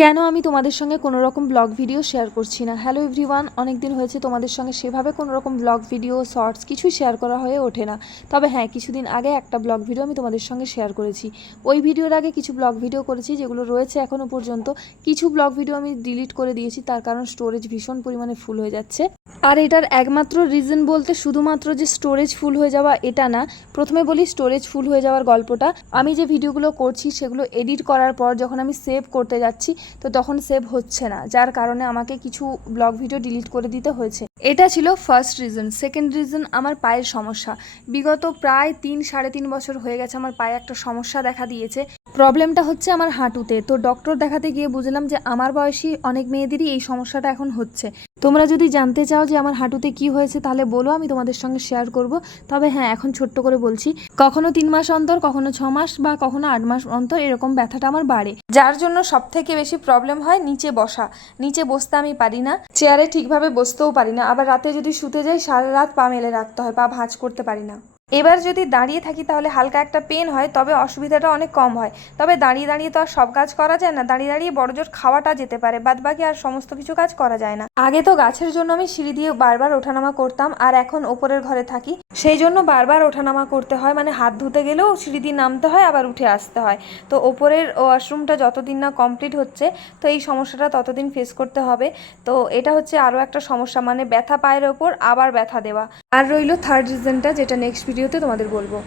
কেন আমি তোমাদের সঙ্গে কোনো রকম ব্লগ ভিডিও শেয়ার করছি না। হ্যালো এভরিওয়ান, অনেক দিন হয়েছে তোমাদের সঙ্গে সেভাবে কোনো রকম ব্লগ ভিডিও শর্টস কিছুই শেয়ার করা হয়ে ওঠে না। তবে হ্যাঁ, কিছুদিন আগে একটা ব্লগ ভিডিও আমি তোমাদের সঙ্গে শেয়ার করেছি। ওই ভিডিওর আগে কিছু ব্লগ ভিডিও করেছি যেগুলো রয়েছে এখনও পর্যন্ত। কিছু ব্লগ ভিডিও আমি ডিলিট করে দিয়েছি, তার কারণ স্টোরেজ ভীষণ পরিমাণে ফুল হয়ে যাচ্ছে। আর এটার একমাত্র রিজন বলতে শুধুমাত্র যে স্টোরেজ ফুল হয়ে যাওয়া এটা না। প্রথমে বলি স্টোরেজ ফুল হয়ে যাওয়ার গল্পটা। আমি যে ভিডিওগুলো করছি সেগুলো এডিট করার পর যখন আমি সেভ করতে যাচ্ছি তো তখন সেভ হচ্ছে না, যার কারণে আমাকে কিছু ব্লগ ভিডিও ডিলিট করে দিতে হয়েছে। এটা ছিল ফার্স্ট রিজন। সেকেন্ড রিজন আমার পায়ের সমস্যা। বিগত প্রায় 3-3.5 বছর হয়ে গেছে আমার পায়ে একটা সমস্যা দেখা দিয়েছে। প্রবলেমটা হচ্ছে আমার হাঁটুতে। তো ডক্টর দেখাতে গিয়ে বুঝলাম যে আমার বয়সী অনেক মেয়েদেরই এই সমস্যাটা এখন হচ্ছে। তোমরা যদি জানতে চাও যে আমার হাঁটুতে কি হয়েছে তাহলে বলো, আমি তোমাদের সঙ্গে শেয়ার করব। তবে হ্যাঁ, এখন ছোট্ট করে বলছি, কখনো 3 মাস অন্তর, কখনো 6 মাস বা কখনো 8 মাস অন্তর এরকম ব্যথাটা আমার বাড়ে, যার জন্য সব থেকে বেশি প্রবলেম হয় নিচে বসা। নিচে বসতে আমি পারি না, চেয়ারে ঠিকভাবে বসতেও পারি না। আবার রাতে যদি শুতে যাই সারা রাত পা মেলে রাখতে হয়, পা ভাঁজ করতে পারি না। এবার যদি দাঁড়িয়ে থাকি তাহলে হালকা একটা পেন হয়, তবে অসুবিধাটা অনেক কম হয়। তবে দাঁড়িয়ে দাঁড়িয়ে তো আর সব কাজ করা যায় না। দাঁড়িয়ে দাঁড়িয়ে বড়জোর খাওয়াটা যেতে পারে, বাদবাকি আর সমস্ত কিছু কাজ করা যায় না। আগে তো গাছের জন্য আমি সিঁড়ি দিয়ে বারবার ওঠানামা করতাম, আর এখন ওপরের ঘরে থাকি, সেই জন্য বারবার ওঠানামা করতে হয়। মানে হাত ধুতে গেলেও সিঁড়ি দিয়ে নামতে হয়, আবার উঠে আসতে হয়। তো ওপরের ওয়াশরুমটা যতদিন না কমপ্লিট হচ্ছে তো এই সমস্যাটা ততদিন ফেস করতে হবে। তো এটা হচ্ছে আরও একটা সমস্যা, মানে ব্যথা পায়ের ওপর আবার ব্যথা দেওয়া। আর রইল থার্ড রিজনটা, যেটা নেক্সট ভিডিওতে তোমাদের বলবো।